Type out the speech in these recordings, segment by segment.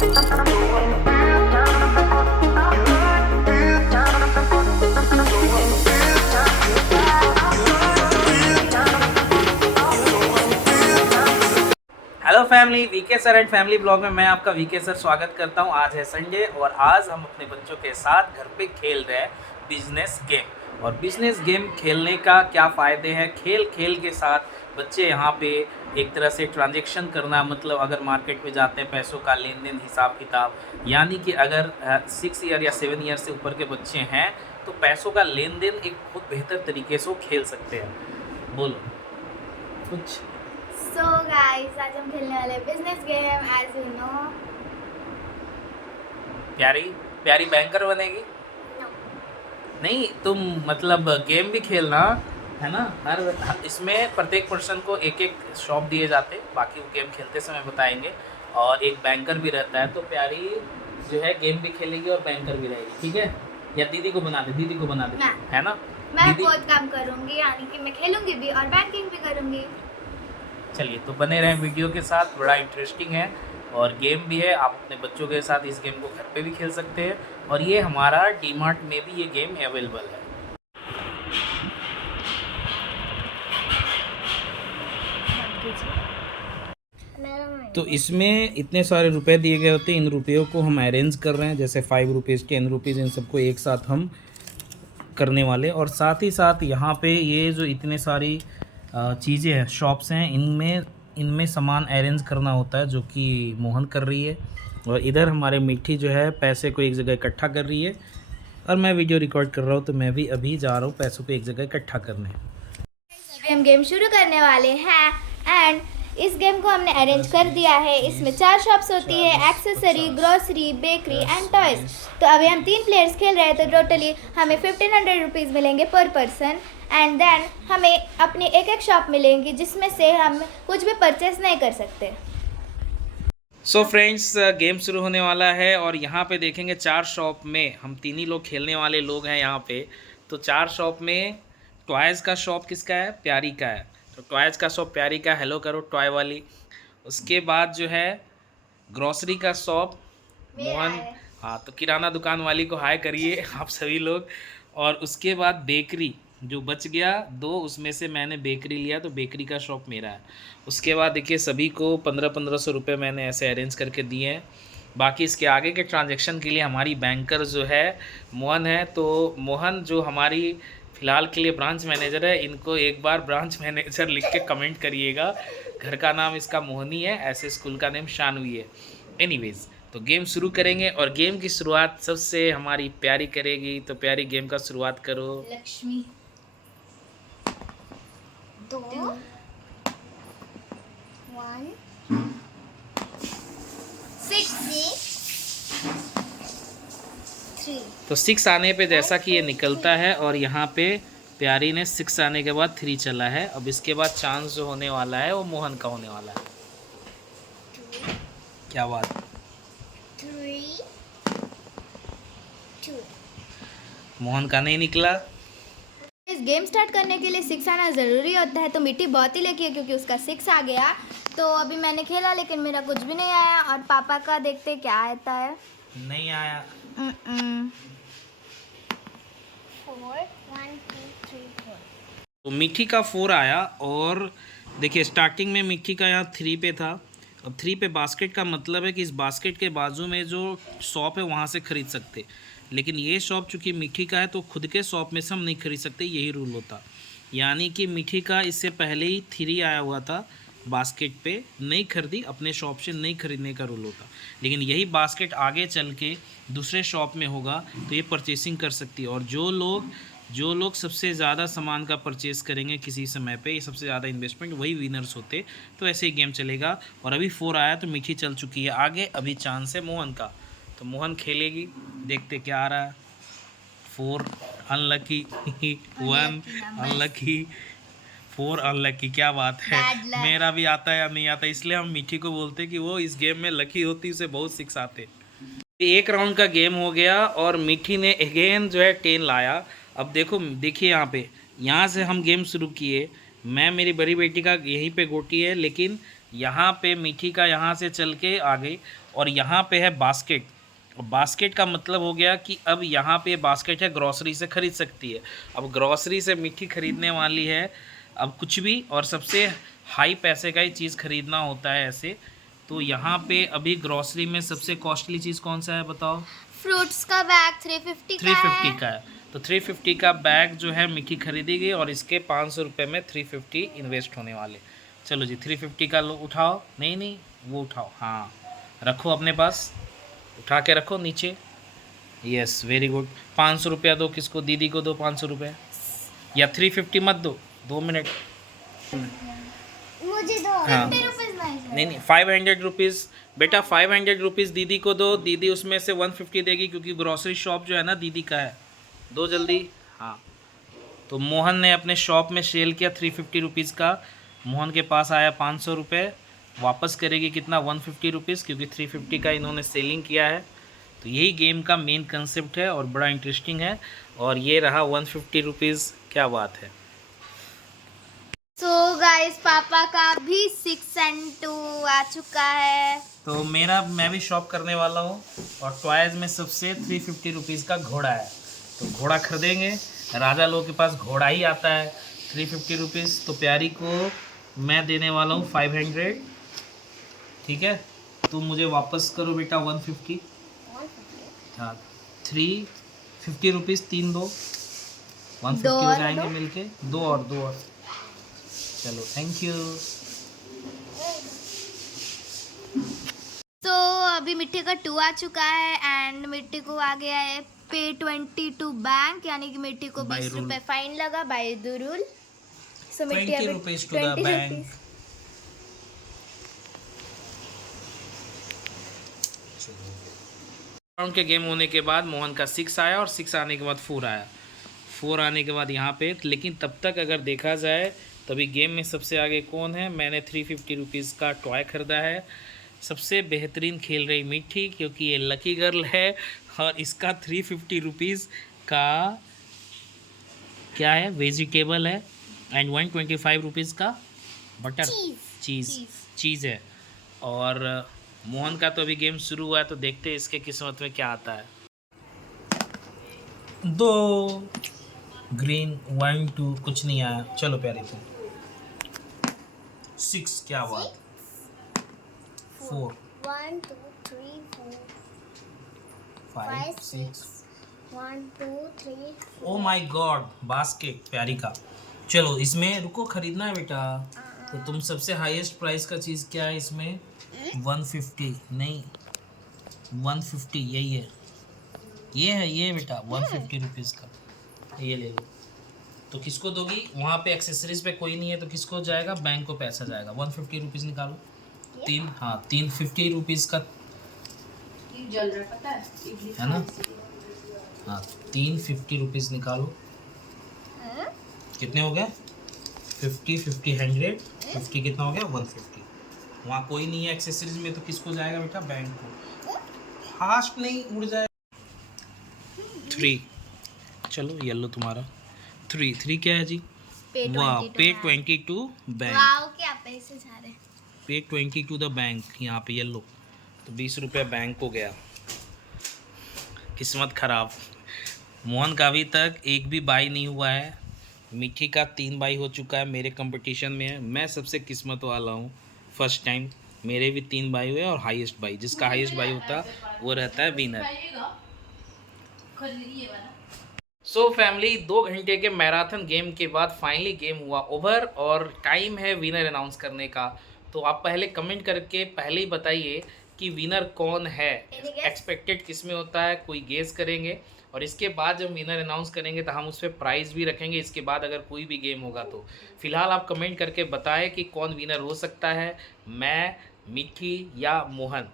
Hello family, VK sir and family blog में मैं आपका वीके सर स्वागत करता हूं। आज है संडे और आज हम अपने बच्चों के साथ घर पे खेल रहे हैं बिजनेस गेम। और बिजनेस गेम खेलने का क्या फ़ायदे हैं, खेल खेल के साथ बच्चे यहाँ पे एक तरह से ट्रांजेक्शन करना, मतलब अगर मार्केट में जाते हैं पैसों का लेन देन हिसाब किताब, यानी कि अगर 6 ईयर या 7 ईयर से ऊपर के बच्चे हैं तो पैसों का लेन देन एक बहुत बेहतर तरीके से वो खेल सकते हैं। बोलो कुछ। सो गाइस, आज हम खेलने वाले business game. As you know, प्यारी प्यारी बैंकर बनेगी? नहीं, तुम मतलब गेम भी खेलना है ना। हर इसमें प्रत्येक पर्सन को एक एक शॉप दिए जाते, बाकी वो गेम खेलते समय बताएंगे। और एक बैंकर भी रहता है, तो प्यारी जो है गेम भी खेलेगी और बैंकर भी रहेगी, ठीक है? या दीदी को बना दे, दीदी को बना दे, है ना? मैं दीदी बहुत काम करूंगी, यानी कि मैं खेलूंगी भी और बैंकिंग भी करूंगी। चलिए, तो बने रहें वीडियो के साथ, बड़ा इंटरेस्टिंग है और गेम भी है। आप अपने बच्चों के साथ इस गेम को घर पे भी खेल सकते हैं और ये हमारा डीमार्ट में भी ये गेम अवेलेबल है। तो इसमें इतने सारे रुपए दिए गए होते हैं, इन रुपयों को हम अरेंज कर रहे हैं, जैसे 5 रुपीज़, 10 रुपीज़, इन सबको एक साथ हम करने वाले। और साथ ही साथ यहाँ पे ये जो इतने सारी चीज़ें हैं, शॉप्स हैं, इनमें सामान अरेंज करना होता है, जो कि मोहन कर रही है। और इधर हमारे मिट्टी जो है पैसे को एक जगह इकट्ठा कर रही है और मैं वीडियो रिकॉर्ड कर रहा हूँ, तो मैं भी अभी जा रहा हूँ पैसों को एक जगह इकट्ठा करने। अभी हम गेम शुरू करने वाले हैं एंड इस गेम को हमने अरेंज कर दिया है। इसमें 4 शॉप्स होती है, accessory, grocery, bakery and toys. तो अभी हम 3 प्लेयर्स खेल रहे हैं, तो टोटली हमें 1500 रुपीज़ मिलेंगे पर पर्सन। एंड देन हमें अपनी एक एक शॉप मिलेंगी जिसमें से हम कुछ भी परचेस नहीं कर सकते। सो फ्रेंड्स, गेम शुरू होने वाला है और यहाँ पे देखेंगे 4 शॉप में हम 3 ही लोग खेलने वाले लोग हैं यहाँ पे। तो 4 शॉप में टॉयज़ का शॉप किसका है? प्यारी का है। तो टॉयज़ का शॉप प्यारी का, हेलो करो टॉय वाली। उसके बाद जो है ग्रॉसरी का शॉप मोहन, हाँ, तो किराना दुकान वाली को हाय करिए आप सभी लोग। और उसके बाद बेकरी जो बच गया 2, उसमें से मैंने बेकरी लिया, तो बेकरी का शॉप मेरा है। उसके बाद देखिए सभी को 1500 रुपये मैंने ऐसे अरेंज करके दिए हैं। बाकी इसके आगे के ट्रांजैक्शन के लिए हमारी बैंकर जो है मोहन है। तो मोहन जो हमारी फ़िलहाल के लिए ब्रांच मैनेजर है, इनको एक बार ब्रांच मैनेजर लिख के कमेंट करिएगा। घर का नाम इसका मोहनी है, ऐसे स्कूल का नेम शानवी है। एनीवेज़, तो गेम शुरू करेंगे और गेम की शुरुआत सबसे हमारी प्यारी करेगी। तो प्यारी, गेम का शुरुआत करो। लक्ष्मी 2 1 6 3। तो 6 आने पे जैसा कि ये निकलता है और यहाँ पे प्यारी ने 6 आने के बाद 3 चला है। अब इसके बाद चांस जो होने वाला है वो मोहन का होने वाला है। क्या बात? 3 2। मोहन का नहीं निकला। इस गेम स्टार्ट करने के लिए 6 आना ज़रूरी होता है, तो मिट्टी बहुत ही लकी है क्योंकि उसका 6 आ गया। तो अभी मैंने खेला लेकिन मेरा कुछ भी नहीं आया। और पापा का देखते क्या आता है। नहीं आया। 4 1 2 3 4। तो मिट्टी का 4 आया और देखिए स्टार्टिंग में मिट्टी का यहाँ 3 पे था। अब 3 पे बास्केट का मतलब है कि इस बास्केट के बाजू में जो शॉप है वहाँ से ख़रीद सकते। लेकिन ये शॉप चूँकि मिट्टी का है तो खुद के शॉप में से हम नहीं खरीद सकते, यही रूल होता। यानी कि मिट्टी का इससे पहले ही 3 आया हुआ था बास्केट पे, नहीं खरीदी, अपने शॉप से नहीं खरीदने का रूल होता। लेकिन यही बास्केट आगे चल के दूसरे शॉप में होगा तो ये परचेसिंग कर सकती है। और जो लोग सबसे ज़्यादा सामान का परचेस करेंगे किसी समय पे, ये सबसे ज़्यादा इन्वेस्टमेंट, वही विनर्स होते। तो ऐसे ही गेम चलेगा। और अभी 4 आया तो मिट्टी चल चुकी है आगे। अभी चांस है मोहन का, तो मोहन खेलेगी, देखते क्या आ रहा है। 4 अनलकी 1 अनलकी 4 अनलकी, क्या बात है। मेरा भी आता है या नहीं आता, इसलिए हम मिट्टी को बोलते कि वो इस गेम में लकी होती, उसे बहुत 6 आते। एक राउंड का गेम हो गया और मिट्टी ने अगेन जो है 10 लाया। अब देखिए यहाँ से हम गेम शुरू किए। मैं, मेरी बड़ी बेटी का यहीं पे गोटी है, लेकिन यहाँ पे मीठी का यहाँ से चल के आ गई और यहाँ पे है बास्केट। बास्केट का मतलब हो गया कि अब यहाँ पे बास्केट है, ग्रॉसरी से ख़रीद सकती है। अब ग्रॉसरी से मीठी ख़रीदने वाली है अब कुछ भी, और सबसे हाई पैसे का ही चीज़ ख़रीदना होता है ऐसे। तो यहाँ पे अभी ग्रॉसरी में सबसे कॉस्टली चीज़ कौन सा है बताओ? फ्रूट्स का बैग 350 का 350 का है। तो 350 का बैग जो है मीठी खरीदेगी और इसके 500 रुपये में 350 इन्वेस्ट होने वाले। चलो जी 350 का लो उठाओ, नहीं वो उठाओ, हाँ रखो अपने पास, उठा के रखो नीचे। Yes very good. 500 रुपया दो, किसको? दीदी को दो 500 रुपये, या 350 मत दो, 2 मिनट। मुझे दो। हाँ 50 रुपीज नहीं 500 रुपीज़ बेटा, 500 रुपीज़ दीदी को दो, दीदी उसमें से 150 देगी क्योंकि ग्रॉसरी शॉप जो है ना दीदी का है। दो जल्दी। हाँ तो मोहन ने अपने शॉप में सेल किया 350 रुपीज़ का, मोहन के पास आया 500 रुपये, वापस करेगी कितना? 150 रुपीज़, क्योंकि 350 का इन्होंने सेलिंग किया है। तो यही गेम का मेन कंसेप्ट है और बड़ा इंटरेस्टिंग है। और ये रहा 150 रुपीज़, क्या बात है। सो गाइस पापा का भी 6 and 2 आ चुका है। तो मैं भी शॉप करने वाला हूँ और टॉयज़ में सबसे 350 रुपीज़ का घोड़ा है, तो घोड़ा खरीदेंगे। राजा लोग के पास घोड़ा ही आता है। 350 रुपीज़ तो प्यारी को मैं देने वाला हूँ 500, ठीक है। तुम मुझे वापस करो बेटा 150। हाँ 350 रुपीज़, 3 दो 150 हो जाएंगे मिलके, दो और चलो थैंक यू। तो अभी मिट्टी का 2 आ चुका है एंड मिट्टी को आ गया है पे 20 टू बैंक, यानी कि मिट्टी को 20 रुपए फाइन लगा बाय द रूल। सो मिट्टी 20 अभी rupees to the bank. Round के गेम होने के बाद मोहन का 6 आया और 6 आने के बाद 4 आया। 4 आने के बाद यहाँ पे, लेकिन तब तक अगर देखा जाए तभी गेम में सबसे आगे कौन है? मैंने 350 रुपीज़ का टॉय ख़रीदा है। सबसे बेहतरीन खेल रही मीठी, क्योंकि ये लकी गर्ल है और इसका 350 रुपीज़ का क्या है? वेजिटेबल है। एंड 125 रुपीज़ का बटर चीज़ है। और मोहन का तो अभी गेम शुरू हुआ है, तो देखते हैं इसके किस्मत में क्या आता है। 2 ग्रीन 1 2 कुछ नहीं आया। चलो प्यारे तुम 6, क्या बात। 4 1 2 3 4 5 6 1 2 3 ओ माय गॉड, बास्केट प्यारी का। चलो इसमें रुको, खरीदना है बेटा। तो तुम सबसे हाईएस्ट प्राइस का चीज़ क्या है इसमें? 150 नहीं 150, यही है, ये बेटा 150 रुपीज़ का, ये ले लो। तो किसको दोगी? वहाँ पे एक्सेसरीज पे कोई नहीं है तो किसको जाएगा? बैंक को पैसा जाएगा। 150 रुपीज़ निकालो। 350 रुपीज़ का जल रहा पता है ना। हाँ 350 रुपीज़ निकालो। कितने हो गए? 50 50 100 50 कितना हो गया? 150। वहाँ कोई नहीं है एक्सेसरीज में तो किसको जाएगा बेटा? बैंक को। फास्ट नहीं उड़ जाए। 3 चलो येलो तुम्हारा 3 क्या है जी? वाह पे 22 बैंक। वाओ क्या पैसे जा रहे हैं। पे 22 द बैंक, यहाँ पे येलो। तो 20 रुपये बैंक को गया। किस्मत ख़राब। मोहन का अभी तक एक भी बाई नहीं हुआ है। मिठी का 3 बाई हो चुका है मेरे कंपटीशन में। मैं सबसे किस्मत वाला हूँ, फर्स्ट टाइम मेरे भी 3 बाई हुए और हाईएस्ट बाई, जिसका हाईएस्ट बाई होता वो रहता है विनर। सो फैमिली 2 घंटे के मैराथन गेम के बाद फाइनली गेम हुआ ओवर और टाइम है विनर अनाउंस करने का। तो आप पहले कमेंट करके पहले ही बताइए कि विनर कौन है, एक्सपेक्टेड किस में होता है, कोई गेस करेंगे। और इसके बाद जब विनर अनाउंस करेंगे तो हम उस पर प्राइज़ भी रखेंगे। इसके बाद अगर कोई भी गेम होगा तो फ़िलहाल आप कमेंट करके बताएं कि कौन विनर हो सकता है, मैं, मिठी या मोहन।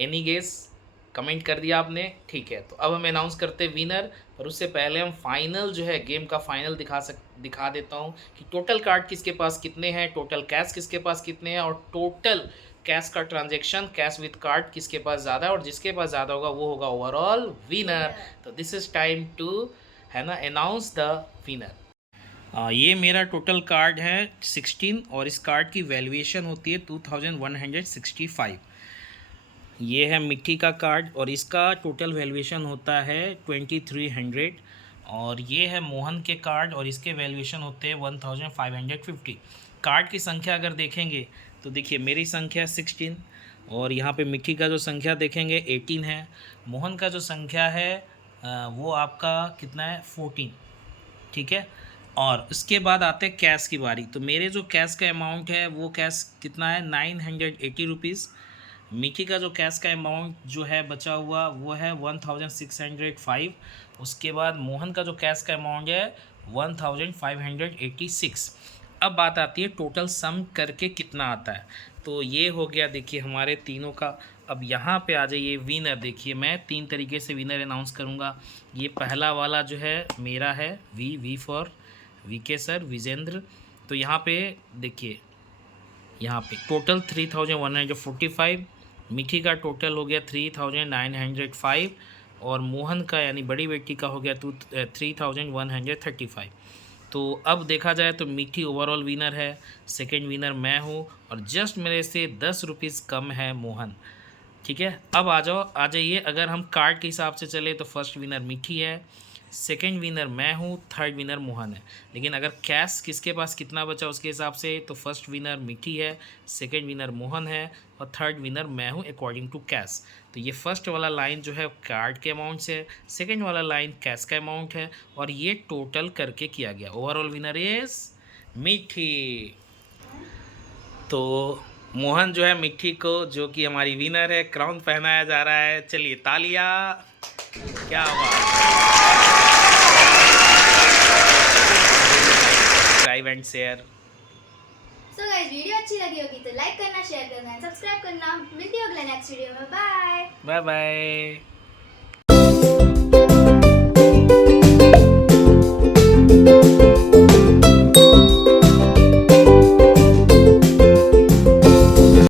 Any guess? कमेंट कर दिया आपने, ठीक है। तो अब हम अनाउंस करते हैं विनर, पर उससे पहले हम फाइनल जो है गेम का फाइनल दिखा देता हूँ कि टोटल कार्ड किसके पास कितने हैं, टोटल कैश किसके पास कितने हैं और टोटल कैश का ट्रांजैक्शन, कैश विद कार्ड किसके पास ज़्यादा है, और जिसके पास ज़्यादा होगा वो होगा ओवरऑल विनर। तो दिस इज़ टाइम टू है ना अनाउंस द विनर। ये मेरा टोटल कार्ड है 16 और इस कार्ड की वैल्यूएशन होती है 2165। ये है मिट्टी का कार्ड और इसका टोटल वैल्यूएशन होता है 2300। और ये है मोहन के कार्ड और इसके वैल्यूएशन होते हैं 1550। कार्ड की संख्या अगर देखेंगे तो देखिए मेरी संख्या 16 और यहाँ पे मिट्टी का जो संख्या देखेंगे 18 है। मोहन का जो संख्या है वो आपका कितना है 14। ठीक है। और उसके बाद आते हैं कैश की बारी। तो मेरे जो कैश का अमाउंट है वो कैश कितना है 980 रुपीज़। मिकी का जो कैश का अमाउंट जो है बचा हुआ वो है 1605। उसके बाद मोहन का जो कैश का अमाउंट है 1586। अब बात आती है टोटल सम करके कितना आता है। तो ये हो गया देखिए हमारे तीनों का। अब यहाँ पे आ जाइए विनर। देखिए मैं 3 तरीके से विनर अनाउंस करूँगा। ये पहला वाला जो है मेरा है V for VK sir Vijendra. तो यहाँ पे देखिए यहाँ पे टोटल 3145। मिठी का टोटल हो गया 3905 और मोहन का यानी बड़ी बेटी का हो गया 3135। तो अब देखा जाए तो मिठी ओवरऑल विनर है, सेकंड विनर मैं हूँ और जस्ट मेरे से 10 रुपीज़ कम है मोहन। ठीक है। अब आ जाइए अगर हम कार्ड के हिसाब से चले तो फर्स्ट विनर मिठी है, सेकंड विनर मैं हूँ, थर्ड विनर मोहन है। लेकिन अगर कैश किसके पास कितना बचा उसके हिसाब से तो फर्स्ट विनर मिठी है, सेकंड विनर मोहन है और थर्ड विनर मैं हूँ अकॉर्डिंग टू कैश। तो ये फर्स्ट वाला लाइन जो है कार्ड के अमाउंट से, सेकंड वाला लाइन कैश का अमाउंट है और ये टोटल करके किया गया। ओवरऑल विनर इज मिठी। तो मोहन जो है मिठी को जो कि हमारी विनर है क्राउन पहनाया जा रहा है। चलिए तालियां। क्या बात। Subscribe and share. So guys video अच्छी लगी होगी तो लाइक करना, शेयर करना, सब्सक्राइब करना। मिलती है अगले नेक्स्ट वीडियो में। Bye bye bye.